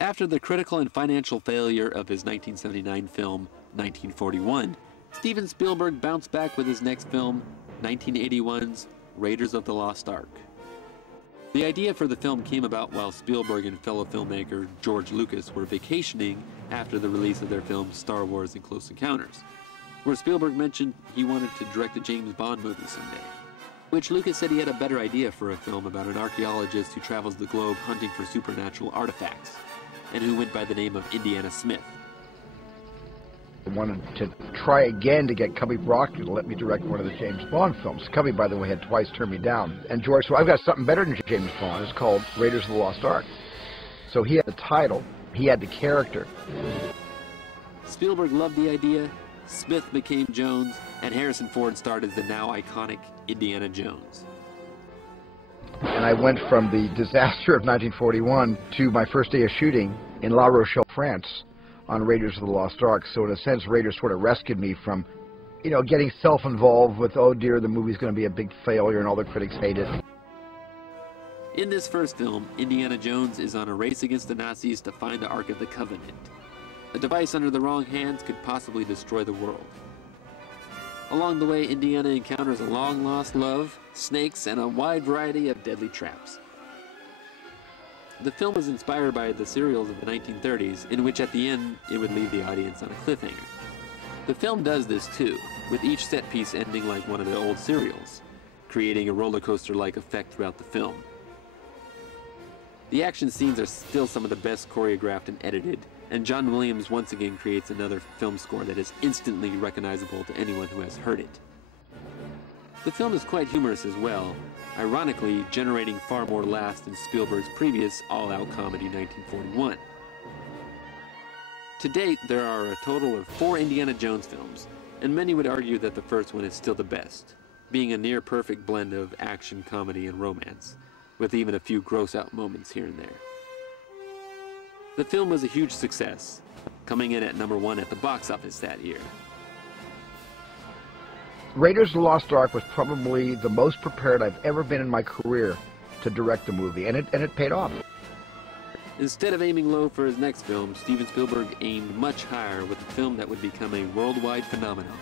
After the critical and financial failure of his 1979 film, 1941, Steven Spielberg bounced back with his next film, 1981's Raiders of the Lost Ark. The idea for the film came about while Spielberg and fellow filmmaker George Lucas were vacationing after the release of their film Star Wars and Close Encounters, where Spielberg mentioned he wanted to direct a James Bond movie someday, which Lucas said he had a better idea for a film about an archaeologist who travels the globe hunting for supernatural artifacts, and who went by the name of Indiana Smith. I wanted to try again to get Cubby Broccoli to let me direct one of the James Bond films. Cubby, by the way, had twice turned me down. And George said, I've got something better than James Bond. It's called Raiders of the Lost Ark. So he had the title, he had the character. Spielberg loved the idea, Smith became Jones, and Harrison Ford starred as the now iconic Indiana Jones. And I went from the disaster of 1941 to my first day of shooting in La Rochelle, France, on Raiders of the Lost Ark. So in a sense, Raiders sort of rescued me from, getting self-involved with, oh dear, the movie's going to be a big failure and all the critics hate it. In this first film, Indiana Jones is on a race against the Nazis to find the Ark of the Covenant. A device under the wrong hands could possibly destroy the world. Along the way, Indiana encounters a long-lost love, snakes, and a wide variety of deadly traps. The film was inspired by the serials of the 1930s, in which at the end it would leave the audience on a cliffhanger. The film does this too, with each set piece ending like one of the old serials, creating a roller coaster-like effect throughout the film. The action scenes are still some of the best choreographed and edited, and John Williams once again creates another film score that is instantly recognizable to anyone who has heard it. The film is quite humorous as well, ironically generating far more laughs than Spielberg's previous all-out comedy 1941. To date, there are a total of 4 Indiana Jones films, and many would argue that the first one is still the best, being a near-perfect blend of action, comedy, and romance, with even a few gross-out moments here and there. The film was a huge success, coming in at #1 at the box office that year. Raiders of the Lost Ark was probably the most prepared I've ever been in my career to direct a movie, and it paid off. Instead of aiming low for his next film, Steven Spielberg aimed much higher with a film that would become a worldwide phenomenon.